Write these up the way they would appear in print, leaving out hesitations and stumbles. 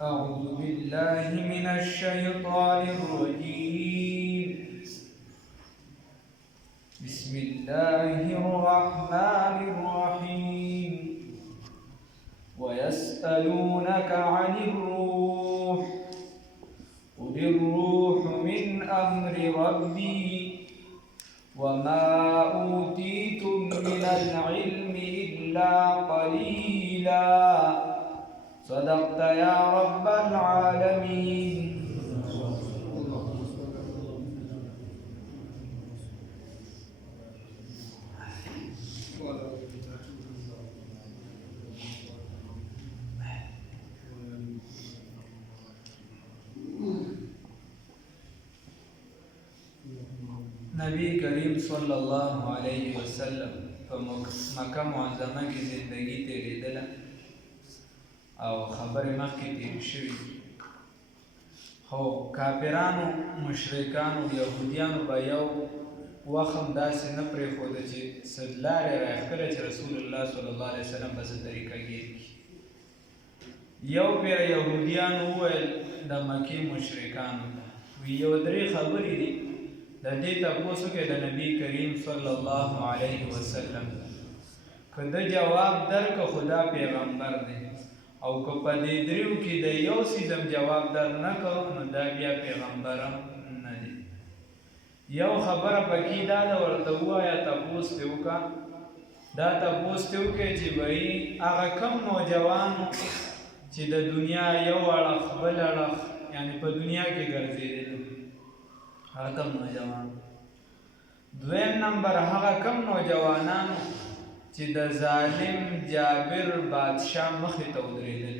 أعوذ بالله من الشيطان الرجيم. بسم الله الرحمن الرحيم. ويسألونك عن الروح قل الروح من أمر ربي وما أوتيتم من العلم إلا قليلا. صدقت يا رب العالمين. نبی کریم صلی الله علیه وسلم په مکه معظمه کې زندگی تیریدله او خبرې مخکې تیرې شوي، خو کافرانو، مشرکانو، یهودیانو به یو وخت هم داسې نه پرېښوده چې څه لارې راښکله چې رسول الله صلی الله علیه وسلم به څه طریقه ګیر کړي. یو بیا یهودیانو وویل د مکې مشرکانو ته، یو درې خبرې دي د دې تپوس وکړئ د نبي کریم صلی الله علیه وسلم، که ده جواب درکړه خو دا پیغمبر دی، او که په دې دریو کې د یو څیز هم جواب در نه کړو نو دا بیا پیغمبر هم نه دی. یو خبره پکې دا ده، ورته ووایه تپوس دې وکړه، دا تپوس دې وکړئ چې بهی هغه کم نوجوانو چې د دنیا یو اړخ بل اړخ یعنې په دنیا کې ګرځېدلي، هغه کم نوجوان. دویم نمبر هغه کم نوجوانانو چې د ظالم جابر بادشاه مخې ته ودرېدل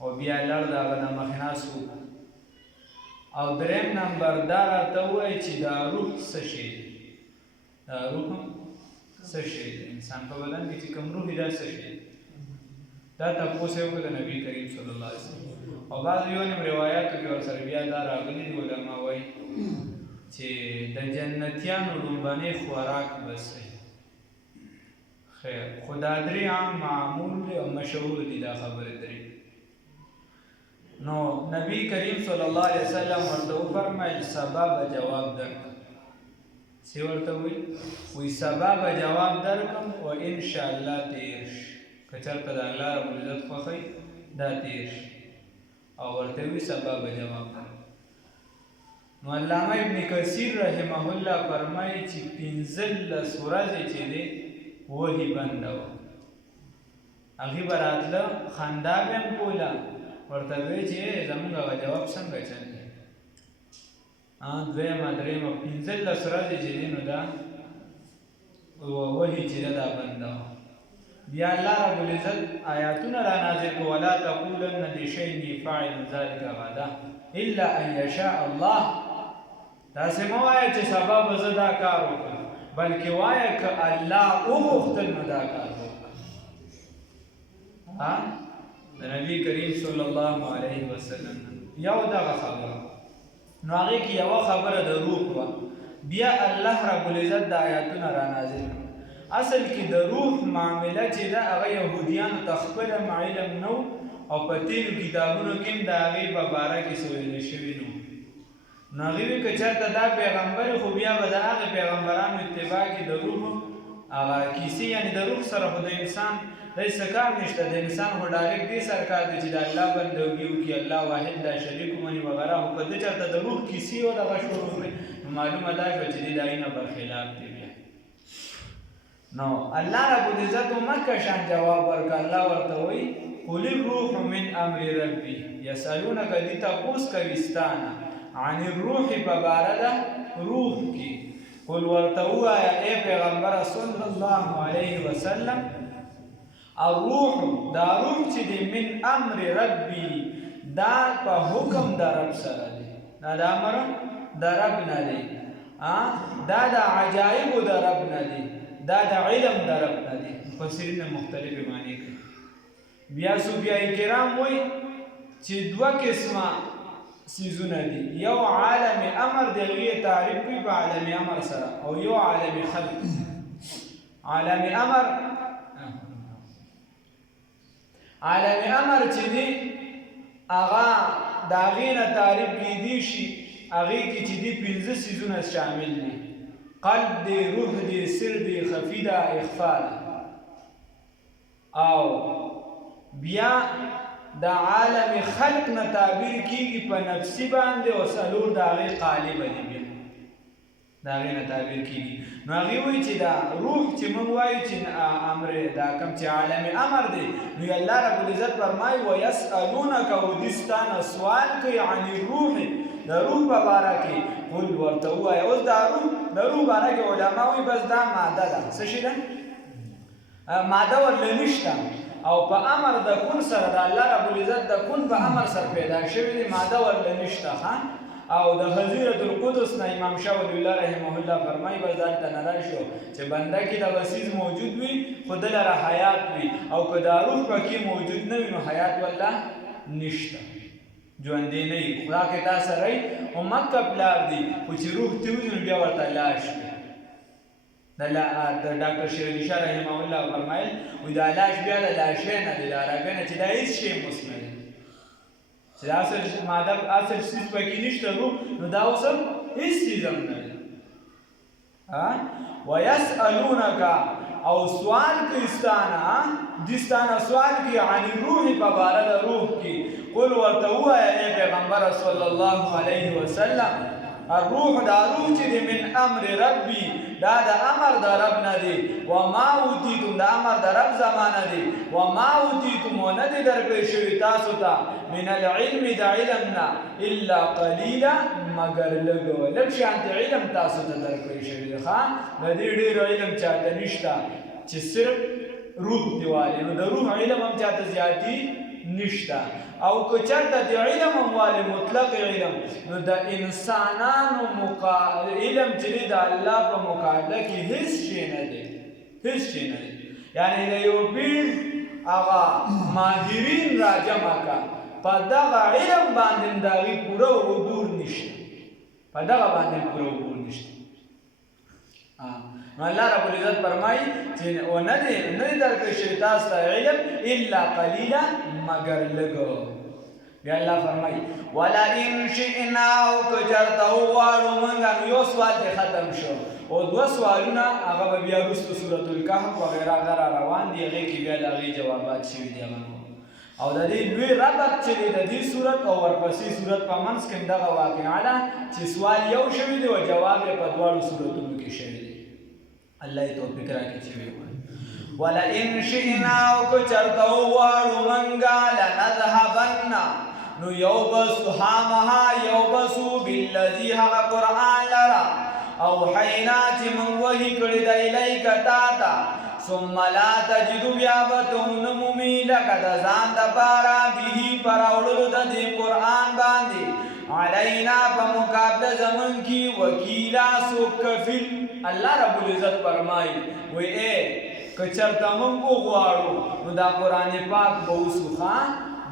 او بیا لړ د هغه د مخې ناست وو. او دریم نمبر دا راته ووایي چې دا روح څه شی دی، دا روح هم څه شی دی، انسان په بدن کې چې کوم روح دی دا څه شی دی. دا تپوس یې وکړه د نبي کریم صلی الله علیه وسلم. او بعض یو نیم روایاتو کې ورسره بیا دا راغلي دي، علما وایي چې د جنتیانو لومبنی خوراک به څه وي. خیر، خو دا درې عام معمول دی او مشهور دي دا خبرې درې. نو نبی کریم صلی الله علیه وسلم ورته وفرمیل سبا به جواب درکړم. څه ورته وویل؟ وایي سبا به جواب درکړم او انشاءالله تیر شي، که چېرته د الله رب العزت خوښوي دا تیر شي. او ورته وی سبا به جواب درکړم. نو علامه ابن کثیر رحمه الله فرمایي چې 15 ورځې چې دی وحي بنده وه، هغې به راتله خندا به هم کوله، ورته وی چې زمونږ هغه جواب څنګه چل دی. دویمه درېیمه 15 ورځې چې دی نو دا وحي چې ده دا بنده وه. بیا الله رب العزت آیاتونه را نازل کړو، ولا تقولن لشیء فاعل ذلک غدا الا ان یشاء الله. داسې مه وایه چې سبا به زه دا کار وکړم، بلکې وایه که الله وغوښتل نو دا کار وکړه. د نبي کریم صلی الله علیه وسلم یو دغه خبره. نو هغې کې یوه خبره د روح وه، بیا الله رب العزت د آیاتونه را نازل کړو. اصل کې د روح معامله چې ده هغه یهودیانو ته خپله علم نه و، او په تېرو کتابونو کې هم د هغې په باره کې څه ویلی شوي نه وو. نو هغې وی که چېرته دا پیغمبر خو بیا به د هغې پیغمبرانو اتباع کې د روح هغه کیسې، یعنې د روح سره خو د انسان داسې څه کار نشته، د انسان خو ډایرکټ دې سره کار دی چې د الله بندګي وکړي، الله واحد لا شریک ومني وغیره. خو که ده چېرته د روح کیسې او دغه شروع کړي نو معلومه دا شوه چې دې د هغې نه برخلاف دی. نو الله رب العزت مکه شان جواب ورکړه. الله ورته وایي قل الروح من امر ربي یسألونک، دې تپوس کوي ستانه عن الروح په باره د روح کې. قل ورته ووایه ای پیغمبره صلی الله علیه وسلم الروح، دا روح چې دی من امر ربي، دا په حکم د رب سره دی، دا د امر د رب نه دی، دا د عجایبو د رب نه دی، دا د علم د رب نه دی. مفسرین مختلفې معنی کوي. بیا صوفیای کرام وایي چې دوه قسمه څیزونه دي، یو عالم امر د هغې تعریف کوي په عالم امر سره، او یو عالم خلق. عالم امر عالم امر چې دی هغه د هغې نه تعریف کیدی شي هغې کې چې دی 15 څیزونه شامل دي. قلب دی، روح دی، سر دی، خفي ده، اخفا ده. او بیا د عالم خلق نه تعبیر کیږي په نفسي باندې او څلور د هغې قالب دي بیا د هغې نه تعبیر کیږي. نو هغې وایي چې دا روح چې موږ وایو چې امر دا کوم چې عالم امر دی نو الله رب العزت فرمایي ویسألونک او دوی ستانه سوال کوي عن الروح د روح په باره کې قل ورته ووایه. اوس د روح باره کې علما وایي بس دا ماده ده. څه شي ده؟ ماده ورله نشته او په امر د کون سره د الله رب العزت د کون په امر سره پیدا شوي دي، ماده ورله نشته. او د حضرت القدس نه امام شاه ولی الله رحمه الله فرمایي بس دلته نه راشو چې بنده کې د وسیز موجود وي خو د لره حیات وي او که دا روح پکې موجود نه وي نو حیات والله نشته، ژوندی نه وي. خدا کې تا سره وي خو مکه پلار دی خو چې روح ته وي نو بیا ورته لاش وي. د ډاکټر شیر علي شاه رحمه الله فرمایل وایي دا لاش بیا د لاشۍ نه دی، د عربۍ نه چې دا هېڅ شی اوس نه دی چې اصل ماده اصل څیز پکې نشته روح نو دا اوس هم هېڅ څیز هم نه دی. ویسألونک او سوال کوي ستانه دوی ستانه سوال کوي عن الروح په باره د روح کې قل ورته ووایه ای پیغمبره صلی الله علیه وسلم الروح دا روح چې دی من امر ربي دا د امر د رب نه دی وما اوتیتم د امر د رب زمانه دی وما اوتیتم و نه دی درکړی شوي تاسو ته من العلم د علم نه الا قلیلا مگر لږ شانتې علم تاسو ته درکړی شوي دی. د دې ډېر علم چاته نشته چې صرف روح دی والی نو د روح علم هم چاته زیاتی نشته او که چېرته د علم هم والی مطلق علم نو د انسانانو علم چې دی د الله په مقابله کې هېڅ شی نه دی، هېڅ شی نه دی. یعنې د یو پیړ هغه ماهرین را جمع که په دغه علم باندې د هغې پوره عبور نشته، په دغه باندې پوره عبور نشته. نو الله رب العزت فرمایي چې و نه دی درکړی شوی تاسو ته علم الا قلیلا مگر لږ. بیا الله فرمایي ولئن شئنا او که چېرته وغواړو موږ نو یو سوال دې ختم شو او دوه سوالونه هغه به بیا وروسته سورة الکهف وغیره هغه را روان دي هغې کې بیا د هغې جوابات شوي دي او د دې لوی ربط چې دی د دې صورت او ورپسې صورت په منځ کې دغه واقعه ده چې سوال یو شوی دی او جواب یې په دواړو صورتونو کې شوی دی. الله یې توفیق راکړي چې ویې وایي ولئن شئنا او که چېرته وغواړو موږ لنذهبن نو یو بسو خامخا یو بسو بالذي هغه قرآن لره اوحینا چې موږ وحي کړي ده الیک تا ته ثم لا تجد بیا به ته ونه مومي لکه د ځان دپاره به په راوړلو د دې قرآن باندې علینا په مقابله زمون کې وکیلا څوک کفیل. الله رب العزت فرمایي وایي ای که چېرته موږ وغواړو نو دا قرآن پاک به وسو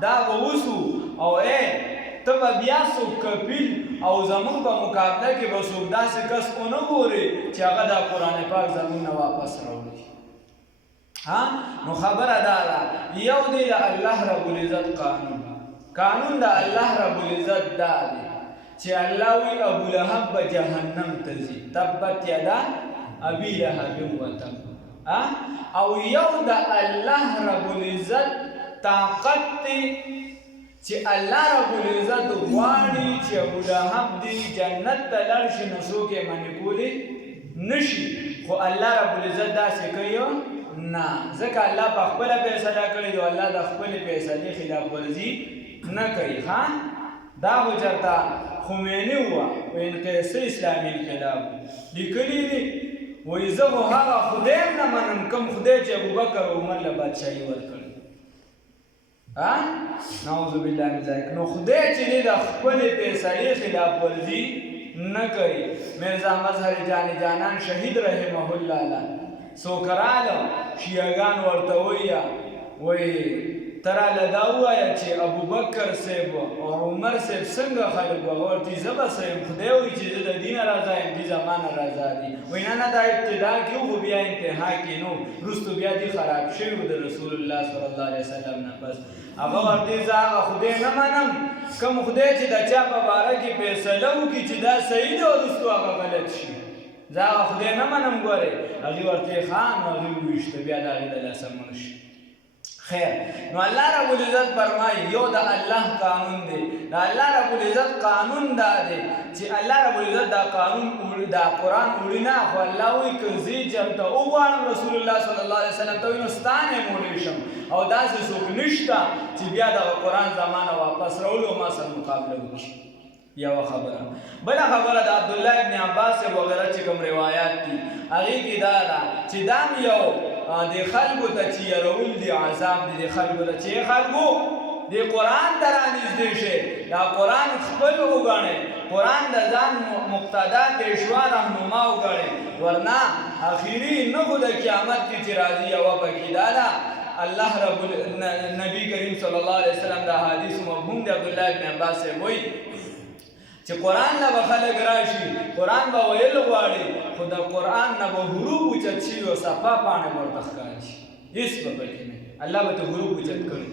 دا به وسو او ای ته به بیا څوک کفیل او زمونږ په مقابله کې به څوک داسې کس ونه ګورې چې هغه دا قرآن پاک زمونږ نه واپس راوړي. نو خبره دا ده یو دی د الله رب العزت قانون د الله رب العزت دا دی چې الله وی ابو لهب به جهنم ته ځي تبت یدا ابي لهب وتب او یو د الله رب العزت طاقت دی چې الله رب العزت غواړي چې ابو لهب دی جنت ته لاړ شي نو څوک یې منې کولی نشي خو الله رب العزت داسې کوي نه ځکه الله په خپله فیصله کړې دی او الله د خپلې فیصلې خلاف ورزي نه کوي. دا خو چېرته خمیني وه په انقیاصي اسلامي انقلاب لیکلي دي وایي زه خو هغه خدای هم نه منم کوم خدای چې ابوبکر او عمر له بادشاهي ورکړي. نعوذ بالله من ذلک. نو خدای چې دی د خپلې فیصلې خلاف ورزي نه کوي. مرزا مظهر جان جانان شهید رحمه الله څوک راغله شیعهګان ورته وایي تراله دا ووایه چې ابوبکر صاحب او عمر صاحب څنګه خلک وه ورته زه به څه یم خدای وایي چې زه د دینه رضا یم دي زمانه رضا دي وایي نه دا ابتدا کې خو بیا انتها کې نو وروستو بیا دي خراب شوي وو د رسول الله صلی الله علیه وسلم نه بس هغه ورته زه هغه خدای نه منم کوم خدای چې د چا په باره کې فیصله وکړي چې دا صحیح دی او وروستو هغه غلط شي زه هغه خدای نه منم ګورې هغې ورته خان هغې وویشته بیا د هغې د لاسه مړ شي خیر نو الله رب العزت فرمایي یو د الله قانون دی د الله رب العزت قانون دا دی چې الله رب العزت دا قانون دا قرآن وړي نه خو الله وایي که زه چېرته وغواړم رسول الله صلی الله علیه وسلم ته وایي نو ستا نه یې موړی شم او داسې څوک نشته چې بیا دغه قرآن زمانه واپس راولي او ما سره مقابله وکړي یوه خبره بله خبره د عبدالله ابن عباس وغیره چې کوم روایات دي هغې کې دا ده چې دا یو د خلکو ته چې یرول دي عذاب دي د خلکو ته چې خلکو د قرآن ته رانږدې شئ دا قرآن خپل وګڼئ قرآن د ځان مقتدا پیشوا رهنما وګڼئ ورنه اخري نه خو د قیامت کې چې راځي یوه پکې دا ده الله رب نبی کریم صلی الله علیه وسلم دا حدیث مفهوم د عبدالله ابن عباس صاحب وایي چې قرآن نه به خلک راشي قرآن به ویل غواړي خو د قرآن نه به حروف اوچت شي او صفا پاڼې ورته ښکاري شي هېڅ به پکې نه الله به ته حروف اوچت کړي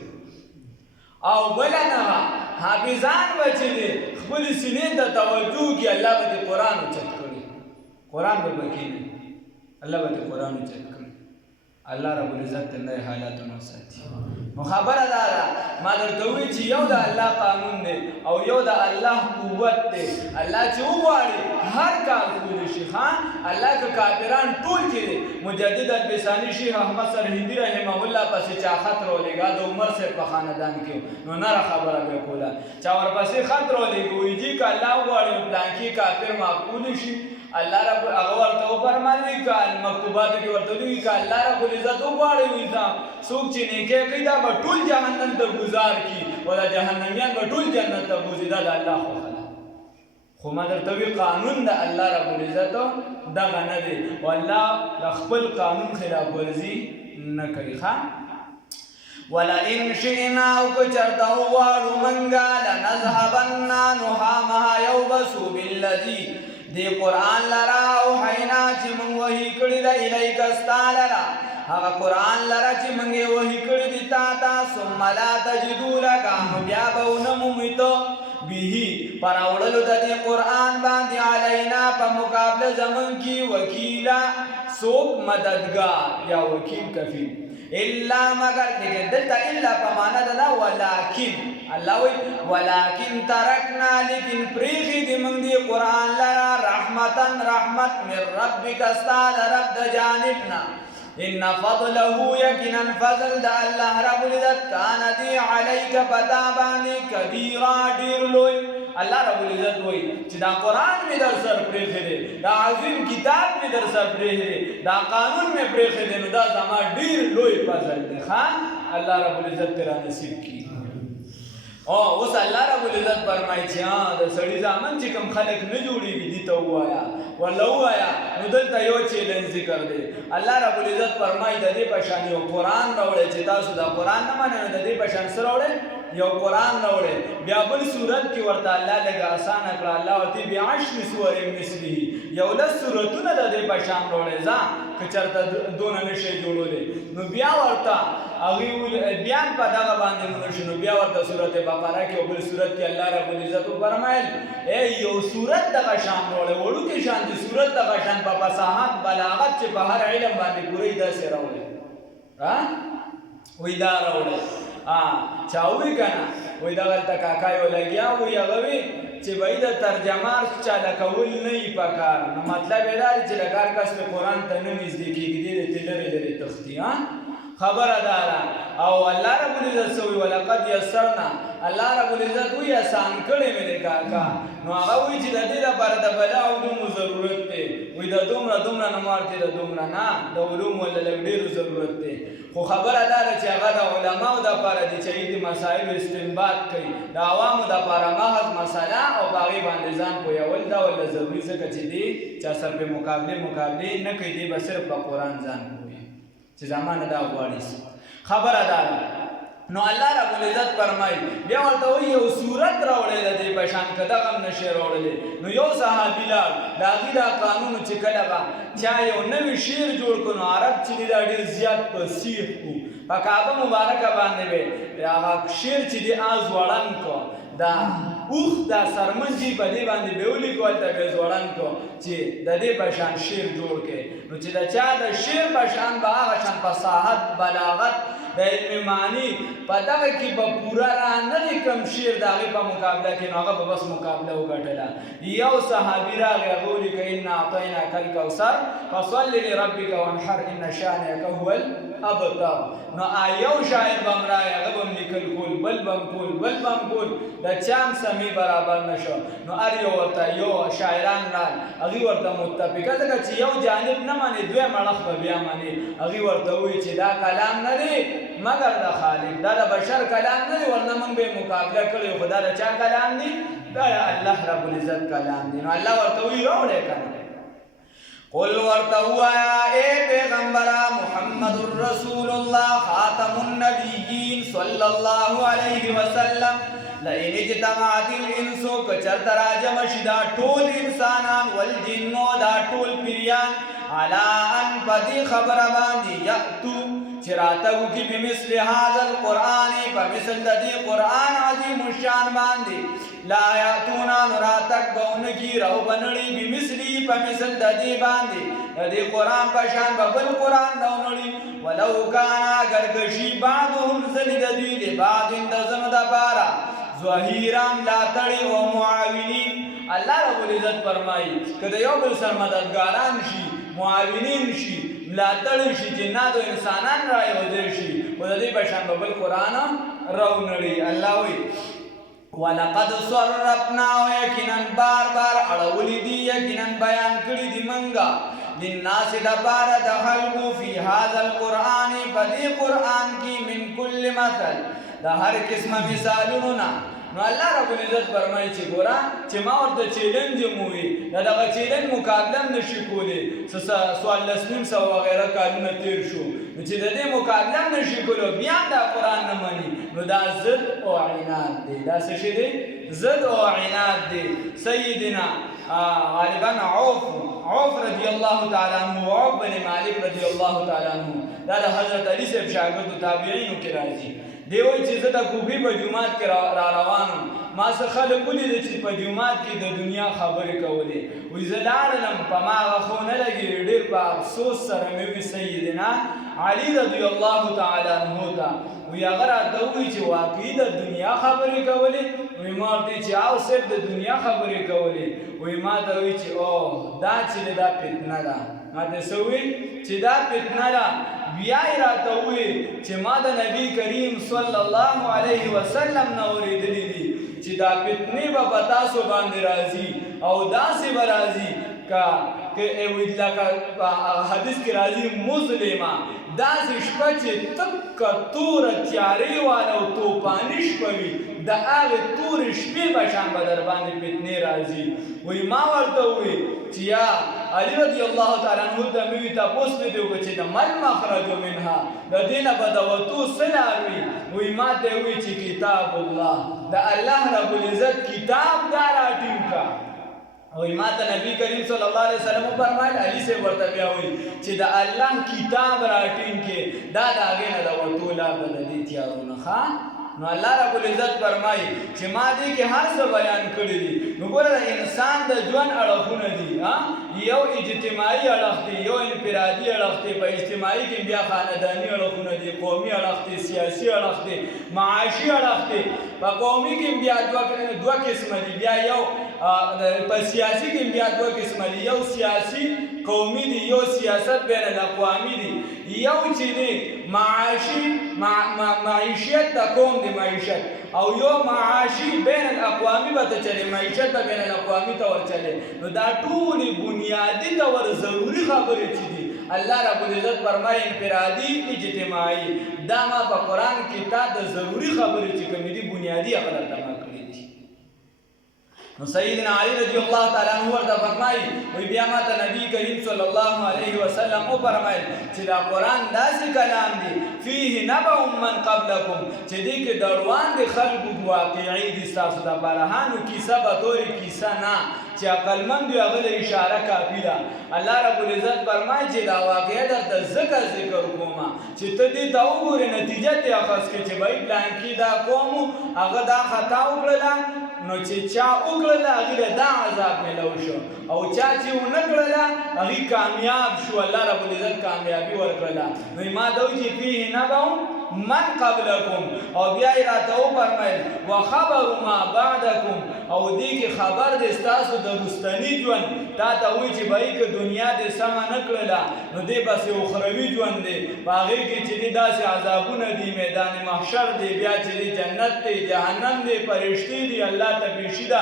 او بله نه حافظان به چې دی خپلې سینې ته توجه کړي الله به دې قرآن اوچت کړي قرآن به پکې نه الله به دې قرآن اوچت کړي الله رب العزت نه حالاتونه ساتي نو خبره دا ده ما درته ووایي چې یو د الله قانون دی او یو د الله قوت دی الله چې وغواړي هر کار کولی شي ښه الله که کافران ټول چې دی مجدد البساني شیخ احمد سرهندي رحمه الله پسې چا خط راولېږه د عمر صاحب په خاندان کې نو نره خبره به یې کوله چا ورپسې خط راولېږه وایي جي که الله وغواړي پلانکي کافر معقولی شي الله رب هغه ورته وفرمایي که مکتوباتو کې ورته وایي که الله رب العزت وغواړي وایي څوک چې نیکۍ کوي دا به ټول جهنم ته ګزار کړي او دا جهنمیان به ټول جنت ته بوځي دا د الله خوښه ده خو ما درته وایي قانون د الله رب العزت دغه نه دی او الله د خپل قانون خلاف ورزي نه کوي ښه ولئن شئنا او که چېرته وغواړو منګه لنذهبن نو خامخا یوبسو بالذي دی قرآن لرا اوحینا چې مونږ وحي کړي ده الیک ستا لرا هغه قرآن لرا چې مونږ یې وحي کړي دي تا ته ثم لا تجدو لک نو بیا به ونه مومي ته به پر راوړلو د دې قرآن باندې علینا په مقابله زمونږ کې وکیلا څوک مددګار یا وکیل کفیل الا مگر لیکن دلته الا په معنا ده ولکن الله وی ولکن ترکنا لیکن پریخي دې موږ دې قرآن لرا رحمتن رحمت من ربک ستا د رب د جانبنا ان فضله یقینا فضل د الله رب العزت کان دی علیک پتا باندې کبیرا ډیر لوی الله رب العزت وایي چې دا قرآن مې در سر پرېښی دی دا عظیم کتاب مې در سر پرېښی دی دا قانون مې پرېښی دی نو دا زما ډېر لوی فضل دی ښه الله رب العزت ترې رانصیب کړي اوس الله رب العزت فرمایي چې د سړي زامن چې کوم خلک نه جوړېږي دي ته ووایه ورله ووایه نو دلته یو چیلنج ذکر دی الله رب العزت فرمایي د دې په شان یو قرآن راوړی چې تاسو دا قرآن نه منئ نو د دې په شان څه راوړی یو قرآن راوړی بیا بل صورت کې ورته الله لږ اسانه کړه الله ورته بعشر سور مثله یو لس صورتونه د دې په شان راوړی ځه که چېرته دونه نشئ جوړولی نو بیا ورته هغوی بیان په دغه باندې ونه شو نو بیا ورته صورت بقره کې او بل صورت کې الله رب العزت وفرمایل یو صورت دغه شان راوړی وړوکې شان د صورت دغه شان په فصاحت بلاغت چې په هر علم باندې پوره داسې راوړی وایي دا راوړی چا ووایي که نه وایي دغلته کاکا یو لګیا وایي هغه وایي چې بهی د ترجمار چاله کول نه وي په کار نو مطلب یې دا دی چې لږ هر کس پې قرآن ته نه نږدې کېږي دې دې ترې لرې لرې تښتي خبره دا ده او الله رب العزت څه وایي ولقد یسرنا الله رب العزت وایي اسان کړی مې دی کاکا نو هغه وایي چې د دې لپاره د بلا علومو ضرورت دی وایي د دومره نه مارتې د دومره نه د علومو له لږ ډېرو ضرورت دی خو خبره دا ده چې هغه د علماو دپاره دي چې د مسایلو استنباط کوي د عوامو دپاره محض مسله او په هغې باندې ځان پوهول دا ورله ضروري ځکه چې دی چا سره پرې مقابلې نه کوي دی به صرف په قرآن ځان پوهوي چې زمانه دا غواړي خبره دا ده نو الله رب العزت فرمایي بیا ورته وایي یو صورت راوړی د دې په شان که دغه هم نشي راوړلی. نو یو صحابي لاړ د هغې دا قانون چې کله به چا یو نوي شعر جوړ کړو نو عرب چې دی دا ډېر زیات فصیح کړو په کعبه مبارکه باندې به هغه شعر چې دی ځوړند کړو دا اوښ دا سرمنجي په دې باندې به ولیکو هلته به یې ځوړند کړو چې د دې په شان شعر جوړ کړي. نو چې د چا د شعر په شان به هغه شان فصاحت بلاغت د علم معنی په دغه کې به پوره را نه دی کم شعر د هغې په مقابله کې نو هغه به بس مقابله وګټله. یو صحابي راغی هغه ولیکه انا اعطیناک الکوثر فصل لربک وانحر ان شانئک هو الابتر. نو یو شاعر به هم راغی هغه به هم لیکل کول بل به هم کول بل به هم کول د چا هم سمې برابر نه شو. نو هر یو ورته یو شاعران رال هغې ورته متفقه ځکه چې یو جانب نه منې دویم اړخ به بیا منې هغې ورته ووایي چې دا کلام نه دی مگر د خالق دا د بشر کلام نه دی ورنه موږ به یې مقابله کړی خو دا د چا کلام دی دا د الله رب العزت کلام دی. نو الله ورته وایي راوړی که نه قل ورته ووایه ای پیغمبره محمد رسول الله خاتم النبیین صلی الله علیه وسلم لئن اجتمعت الانس که چرته راجمع شي دا ټول انسانان والجنو دا ټول پیریان علی ان په دې خبره باندې یأتو چې راته وکړي بمثل هذا القرآن په مثل د دې قرآن عظیم الشان باندې لا یأتونا نو راتګ به ونه کړي رو به نړي بمثلي په مثل د دې باندې د دې قرآن په شان به بل قرآن نه ونړي ولو کان اگر کشي بعضهم ځینې د دوی د بعض د ځینو دپاره ظهیران ملاتړي و معاونین. الله رب العزت فرمایي که د یو بل سره مددګاران شي معاونین شي ملاتړي شي جنات او انسانان را یوځای شي خو د دې په شان به بل قرآن راونړي. الله وایي ولقد صرفناه یقینا بار بار اړولي دي یقینا بیان کړي دي منګه للناس دپاره د خلکو فی هذا القرآن په دې قرآن کې من کل مثل د هر قسمه مثالونو نه. نو الله رب العزت فرمایي چې ګوره چې ما ورته چیلنج هم ووي د دغه چیلنج مقابله هم نشي کولی څوارلس نیم سوه وغیره کالونه تېر شو نو چې د دې مقابله هم نشي کولی بیا هم دا قرآن نه مني نو دا ضد او عناد دی. دا څه شی دی؟ ضد او عناد دی. سیدنا غالبا عوف رضی الله تعالی عنه عوف بن مالک رضی الله تعالی عنه دا د حضرت علی صاحب شاګردو تابعینو کې راځي. دی وایي چې زه د کوفې په جومات کې را روان وم ما څه خلک ولیدل چې په جومات کې د دنیا خبرې کولې وایي زه لاړلم په ما هغه خو نه لګي ډېر په افسوس سره مې وایي سیدنا علي رضی الله تعالی عنه ته وایي هغه راته وایي چې واقعي د دنیا خبرې کولې وایي ما ورته چې او صرف د دنیا خبرې کولې وایي ما ته وایي چې او دا چې دا فتنه ده ما ته څه وایي چې دا فتنه ده بیا یې راته وویل چې ما د نبي کریم صلی الله علیه وسلم نه اورېدلي دي چې دا فتنې به په تاسو باندې راځي او داسې به راځي لکه حدیث کې راځي مظلمه داسې شپه چې تکه توره تیارې واله او توپاني شپه وي د هغې تورې شپې په شان به در باندې فتنې راځي. وایي ما ورته وویل چې یا علي رضی الله تعالی عنه ته مې وي تپوس مې دې وکړه چې د ما المخرج منها د دې نه به د وتو څه لار وي. وایي ما ته یې وویل چې کتاب الله د الله رب العزت کتاب دا راټینګ کړه. وایي ما ته نبی کریم صلی الله علیه وسلم وفرمایل علي صاحب ورته بیا وایي چې د الله کتاب راټینګ کې دا د هغې نه د وتو لار به د دې تیارو نه ښه. نو الله رب العزت فرمایي چې ما دې کې هر څه بیان کړي دي. نو ګوره د انسان د ژوند اړخونه دي یو اجتماعي اړخ دی یو انفرادي اړخ دی په اجتماعي کې بیا خانداني اړخونه دي قومي اړخ دی سیاسي اړخ دی معاشي اړخ دی. په قومي کې بیا دوه قسمه دي بیا یو په سیاسي کې بیا دوه قسمه دي یو سیاسي قومي دي یو سیاست بین الاقوامی دي یو چې دی معیشت د قوم دی معیشت او یو معاشي بین الاقوامی به ته چلې معیشت به بین الاقوامی ته ور چلې. نو دا ټولې بنیادي طور ضروري خبرې چې دي الله رب العزت فرمایي انفرادي اجتماعي دا ما په قرآن کې تا د ضروري خبرې چې کومې دي بنیادي هغه درته ما کړې دي. نو سیدنا علی رضی الله تعالی عنہ ورته فرمایي وی بیا ماته نبی کریم صلی الله علیه وسلم او فرمایل چې دا قرآن داسې کلام دی فيه نبأ من قبلکم چې دې کې دروان دي خلکو واقعي دي ستاسو دپاره هانو کیسه به طورې کیسه نه چې عقلمند وي هغه له اشاره کافي ده. الله رب العزت فرمایي چې دا واقعه درته ځکه ذکر کومه چې ته دې ته وګورې نتیجه ترې اخذ کړې چې بهی پلانکي دا قوم هغه دا خطا وکړله نو چې چا وکړله هغې له دا عذاب میلو شو او چا چې ونه کړله هغې کامیاب شو الله رب العزت کامیابي ورکړله. نو ما ته وایي چې فيه نبأ من قبلکم او بیا یې راته وفرمیل وخبر ما بعدکم او دې کې خبر دی ستاسو د رستني ژوند تا ته وایي چې بهی که دنیا دې سمه نه کړله نو دې بسې اخروي ژوند دی په هغې کې چې دې داسې عذابونه دي میدان محشر دی بیا چې دې جنت دی جهنم دی فرشتې دي الله ته پیشي ده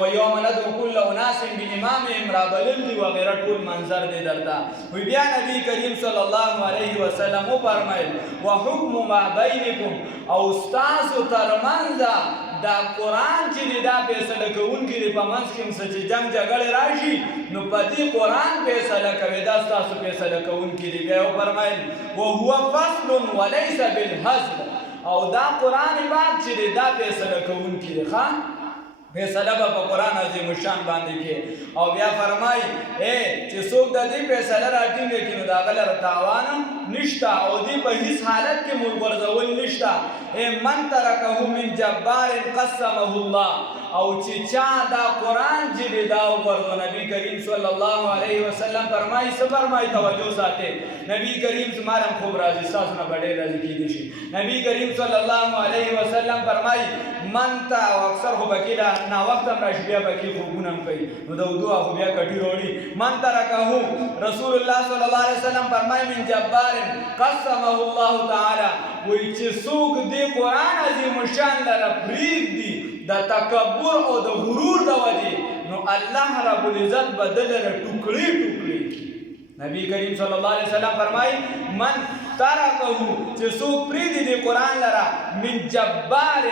ویوم ندعو کل اناس بامامهم رابلل دي وغیره ټول منظر دی درته. وی بیا نبی کریم صلی الله علیه وسلم وفرمیل وحکم ما بینکم او ستاسو ترمنځ دا قرآن چې دی دا فیصله کوونکی دی په منځ کې هم څه چې جنګ جګړې راشي نو په دې قرآن فیصله کوي دا ستاسو فیصله کوونکی دی. بیا وفرمیل وهو فصل وليس بالهزل او دا قرآن پاک چې دی دا فیصله کوونکی دی ښه فیصله به په قرآن عظیم الشان باندې کې او بیا فرمایي چې څوک د دې فیصله راټینګه کړي نو د هغه لره تاوان نشته او دې په هیڅ حالت کې مونږ غورځول نشته. من ترکه من جبار قسمه الله او چې چا دا قرآن چې دی دا وغورځو نبی کریم صلی الله علیه وسلم فرمایي څه فرمایي توجه ساتئ نبی کریم زما هم خوب راځي ستاسو نه به ډېر راضي کېدی شي. نبی کریم صلی الله علیه وسلم فرمایي من ته او اکثر خو بکې دا ناوخته هم راشي بیا بکې خوبونه هم کوي نو د اردو خو بیا کټي راوړي من ترکه رسول الله صلی الله علیه وسلم فرمایي من جبار قسمه الله تعالی وایي چې څوک دې قرآن عظیم الشان لره پرېږدي د تکبر او د غرور د وجې نو الله رب العزت به ده لره ټوکړې ټوکړې کړي. نبی کریم صلی الله علیه وسلم فرمایي من ترکه چې څوک پرېږدي دې قرآن لره من جبار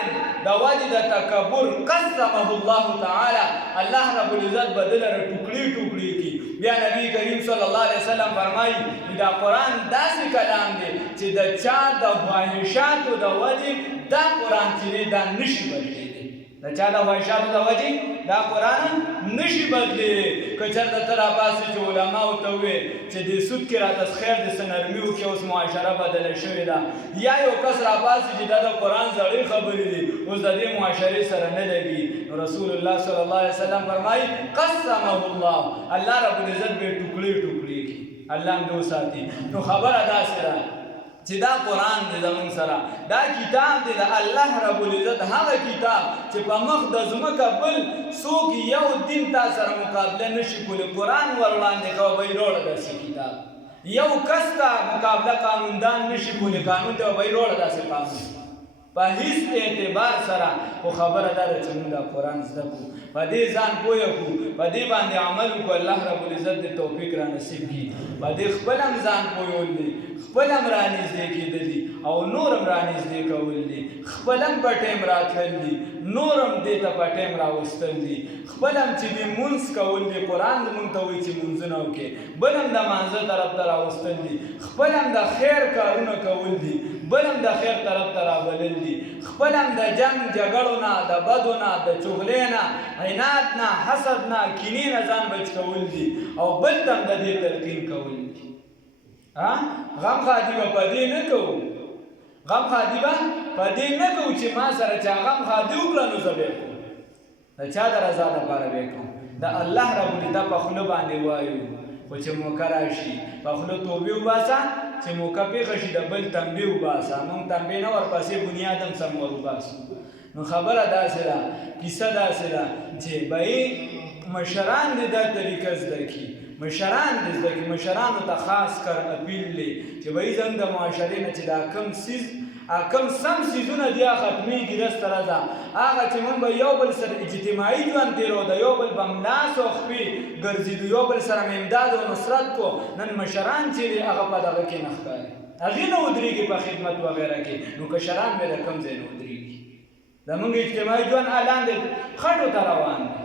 د وجې د تکبر قسمه الله تعالی الله رب العزت به ده لره ټوکړې ټوکړې کړي. بیا نبی کریم صلی الله علیه وسلم فرمایي دا قرآن داسې کلام دی چې د چا د خواهشاتو د وجې دا قرآن چې دی دا نشي بدلېدی د چا د خواهشاتو د وجې دا قرآن نشي بدلېدی. که چېرته ته راپاڅې چې علماو ته ووایې چې د سود کې راته خیر د څه نرمي وکړي اوس معاشره بدله شوې ده یا یو کس راپاڅي چې دا د قرآن زړې خبرې دي اوس د دې معاشرې سره نه لګي نو رسول الله صلی الله علیه وسلم فرمایي قسمه الله الله رب العزت به ټوکړې ټوکړې کړي الله هم دې وساتي. نو خبره داسې ده چې دا قرآن دی زموږ سره دا کتاب دی د الله رب العزت هغه کتاب چې په مخ د ځمکه بل څوک یو دین تا سره مقابله نشي کولی قرآن ور وړاندې کوه به یې راوړه داسې کتاب یو کس ته مقابله قانوندان نشي کولی قانون ته به یې راوړه داسې قانون په هیڅ اعتبار سره خو خبره دا ده چې موږ دا قرآن زده کړو په دې ځان پوه کړو په دې باندې عمل وکړو الله رب العزت دې توفیق را نصیب کړي په دې خپل هم ځان پوهول دي خپل هم رانږدې کېدل دي او نور هم رانږدې کول دي خپل هم په ټایم راتلل دي نور هم دې ته په ټایم راوستل دي خپل هم چې دې مونځ کول دي قرآن مونږ ته وایي چې مونځونه وکړې بل هم د مانځه طرف ته راوستل دي خپل هم د خیر کارونه کول دي بل هم د خیر طرف ته رابلل دي خپل هم د جنګ جګړو نه د بدو نه د چغلې نه عناد نه حسد نه کینې نه ځان بچ کول دي او بل ته هم د دې تلقین کول دي. غم خادي به په دې نه کوو غم خادي به په دې نه کوو چې ما سره چا غم خادي وکړه نو زه به یې کوم د چا د رضا دپاره به یې کوم د الله رب العزت په خوله باندې وایو خو چې موقع راشي په خوله توبې وباسه چې موقع پېښه شي د بل تنبې وباسه موږ تنبې نه ورپسې بنیاد هم سم ور وباسو. نو خبره داسې ده کیسه داسې ده چې به مشران دې دا طریقه زده کړي مشران دې زده کړي مشرانو ته خاص کر اپیل دی چې به زموږ د معاشرې نه چې دا کم سم څیزونه دي ختمېږي رسته راځه هغه چې موږ به یو بل سره اجتماعي ژوند تېرو د یو بل به ملاس او خپې ګرځېدو یو بل سره مې امداد او نصرت کو نن مشران چې دي هغه په دغه کې نه ښکاري هغې نه ودرېږي په خدمت وغیره کې نو کشران به د کوم ځای نه ودرېږي زموږ اجتماعي ژوند الان د خټو ته روان دی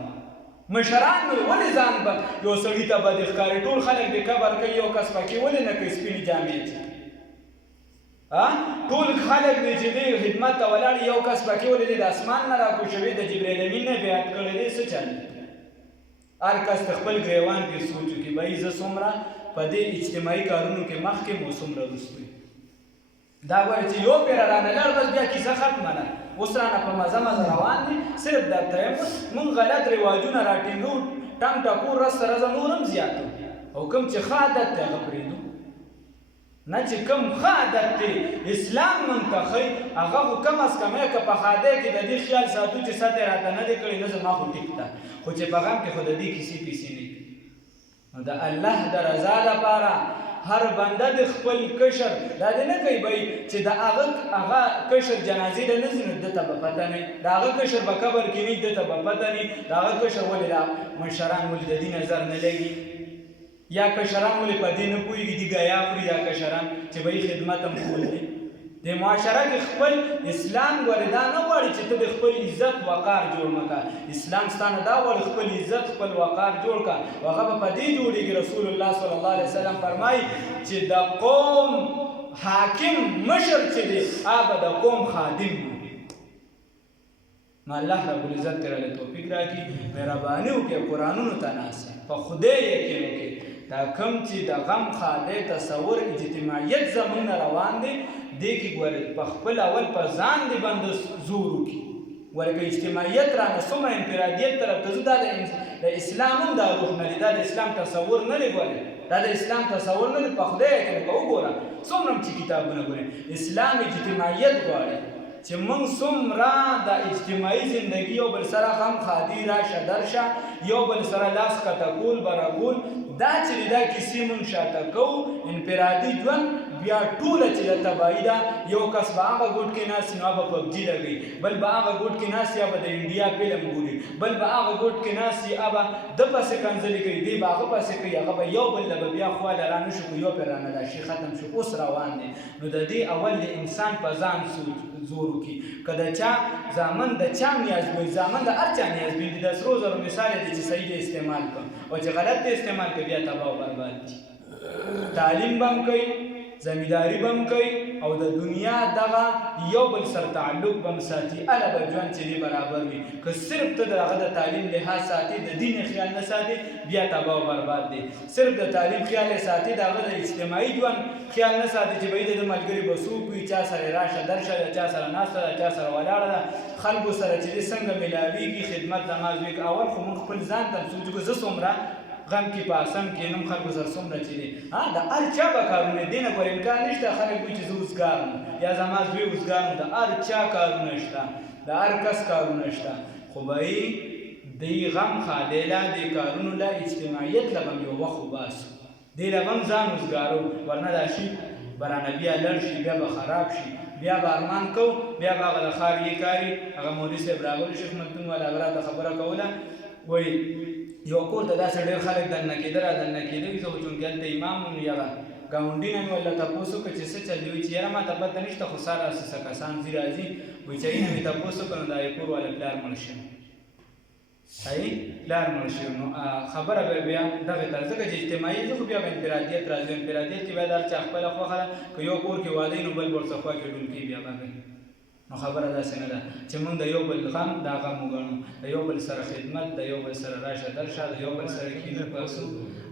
مشران نو ولې ځان به یو سړي ته بد ښکاري ټول خلک د قبر کوي یو کس پکې ولې نه کوي سپینې جامې ټول خلک دی چې دی خدمت ته ولاړ یو کس پکې ولې د اسمان نه راکوشوي د جبرائیل امین نه بیعت کړی دی څه چل هر کس خپل ګریوان کې سوچ وکړي بھائی زه څومره په دې اجتماعي کارونو کې مخکې مو څومره وروسته دا وایي چې یو پېره رانه لاړ بس بیا کیسه ختمه ده اوس رانه په مزه مزه روان دي صرف درته یم موږ غلط رواجونه راټینګو ټنګ ټکور رس رزه نور هم زیاتو او کوم چې ښه عادت دی هغه پرېږدو نه چې کوم ښه عادت دی اسلام موږ ته ښایي هغه خو کم از کم که په ښادۍ کې د دې خیال ساتو چې څه دی راته نه دی کړی نه زما خو ټیک ده خو چې په غم کې خو د دې کیسې پیسې نه کوي نو د الله د رضا لپاره هر بنده د خپل کشر دا دې نه کوي بھائی چې د هغه کشر جنازې ته نه ځي نو ده ته به پته نه وي د هغه کشر به قبر کې نه وي ده ته به پته نه وي د هغه کشر ولې دا مشران ولې د دې نظر نه لګي یا کشران ولې په دې نه پوهېږي دي ګیا خوري دا کشران چې بھائی خدمت هم کول دی د معاشره کې خپل اسلام ګورې دا نه غواړي چې ته د خپل عزت وقار جوړ مه کړه اسلام ستا نه دا غواړي خپل عزت خپل وقار جوړ کړه هغه به په دې جوړېږي رسول الله صلی الله علیه وسلم فرمایي چې د قوم حاکم مشر چې دی هغه د قوم خادم وي نو الله رب العزت ترې توفیق راکړي مهرباني وکړي قرآنونو ته ناست په خدای یقین وکړي دا کوم چې د غم خالی تصور اجتماعیت زموږ نه روان دی دې کې ګورئ په خپل اول په ځان دې باندې زور وکړي ګورئ که اجتماعیت رانه څومره انفرادیت طرف ته ځو دا د اسلام هم دا روح نه دی دا د اسلام تصور نه دی ګورئ دا د اسلام تصور نه دی په خدای یقین وکړه وګوره څومره هم چې کتابونه ګورئ اسلام اجتماعیت غواړي چې موږ څومره د اجتماعي زندگی یو بل سره غم خادي راشه درشه یو بل سره لاس ښکته کول برابول دا چې دا کیسې موږ شاته کوو انفرادي ژوند بیا ټوله چې د تباهي ده یو کس به هغه ګوټ کې ناست نو هغه پبجي لګوي بل به هغه ګوټ کې ناست یا به د انډیا فلم ګوري بل به هغه ګوټ کې ناست هغه ده پسې کنځلې کوي دی به هغه پسې کوي هغه به یو بل له به بیا خواله رانه شو یو پرې رانه دا شي ختم شو اوس روان دی نو د دې اول د انسان په ځان زور وکړي که د چا زامن د چا نیازبین زامن د هر چا نیازبین دي د سرو زرو مثال دی چې صحیح دی استعمال کړه او چې غلط دی استعمال کړه بیا تباه او برباد دي تعلیم به هم کوي زمینداری به هم کوي او د دنیا دغه یو بل سره تعلق به هم ساتي هله به ژوند چې دی برابر وي که صرف ته د هغه د تعلیم لحاظ ساتي د دین خیال نه ساتي بیا تباه او برباد دی صرف د تعلیم خیال ساتي د هغه د اجتماعي ژوند خیال نه ساتي چې بهی د ملګري به څوک وي چا سره راشه درشه ده چا سره ناسته ده چا سره ولاړه ده خلکو سره چې دی څنګه میلاویږي خدمت نماز وي اول خو موږ خپل ځان ته سوچ وکړو زه څومره غم کې په اسم کې نوم خلکو سره څومره چې دی د هر چا به کارونه دي نه ګورې امکان نشته خلک وایي چې زه اوزګار یم یا زما زوی اوزګار یم د هر چا کارونه شته د هر کس کارونه شته خو بهی دی غم خالیله دی کارونو له اجتماعیت له به م یو وخت وباسو دی له به م ځان اوزګارو ورنه دا شي به رانه بیا لړ شي بیا به خراب شي بیا به ارمان کوو بیا به هغه د ښار یې کاري هغه مولوي صاحب راغلي شیخ ملتون والا هغه راته خبره کوله وایي یو کور ته داسې ډېر خلک دننه کېده را دننه کېده وي زه خو چونکې هلته امام وم یا ګاونډي نه مې ورله تپوس وکړه چې څه چل دی وایي چې یاره ما ته پته نشته خو ستا داسې څه کسان ځي راځي وایي چې هغې نه مې تپوس وکړه نو د هغې کور والا پلار مړ شوی هغې پلار مړ شوی نو خبره به بیا دغې ته ځکه چې اجتماعي زه خو بیا به انفرادیت راځي انفرادیت کې بیا د هر چا خپله خوښه ده که یو کور کې واده نو بل ورڅه خوا کې ډولکي بیا به کوي نو خبره داسې نه ده چې موږ د یو بل غم دا غم وګڼو د یو بل سره خدمت د یو بل سره راشه درشه د یو بل سره کینه پاسو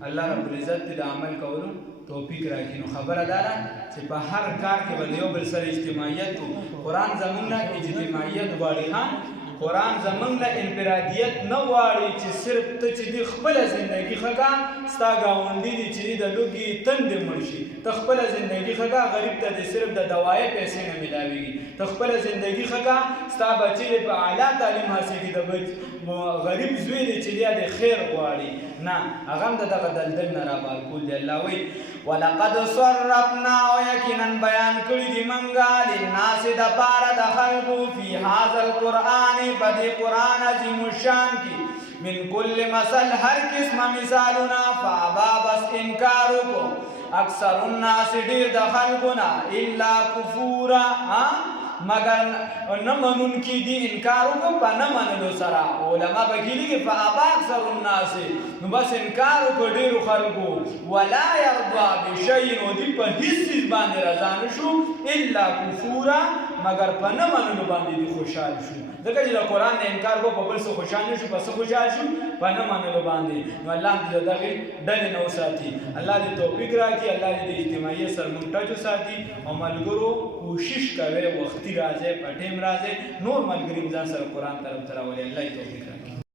الله رب العزت د عمل کولو توفیق راکړي نو خبره دا ده چې په هر کار کې به د یو بل سره اجتماعیت وکړو قرآن زموږ نه اجتماعیت غواړي قرآن زموږ له انفرادیت نه غواړي چې صرف ته چې دی خپله زندګي ښه کړه ستا ګاونډي دی چې دی د لوږې تندې مړ شي ته خپله زندګي ښه کړه غریب ته د صرف د دوایې پیسې نه میلاویږي ته خپله زندګي ښه کړه ستا بچی دی په اعلی تعلیم حاصل کړي د غریب زوی دی چې دی د خیر غواړي نه هغه هم د دغه دلدل نه رابال کول دی الله وایي ولقد صرفنا او یقینا بیان کړي دي منګه للناس دپاره د خلکو فی هذا القرآن په دې قرآن عظیم الشان کې من کل مثل هر قسمه مثالونه فابا بس انکار وکړو اکثر الناس ډېر د خلکو نه الا کفورا مگر نه منونکي دي انکار وکړو په نه منلو سره علما به کېږي فابا اکثر الناس نو بس انکار وکړو ډېرو خلکو ولا یرضا بشیء نو دوی په هېڅ څیز باندې رضا نه شو الا کفورا مگر په نه منلو باندې دوی خوشحال شو ځکه چې د قرآن نه انکار کو په بل څه خوشحال نه شو په څه خوشحال شو په نه منلو باندې نو الله دې د دغې ډلې نه وساتي الله دې توفیق راکړي الله دې د اجتماعي سره موږ ټچ وساتي او ملګرو کوشش کوئ وختي راځئ په ټیم راځئ نور ملګري ځان سره قرآن طرف ته راولئ الله دې توفیق راکړي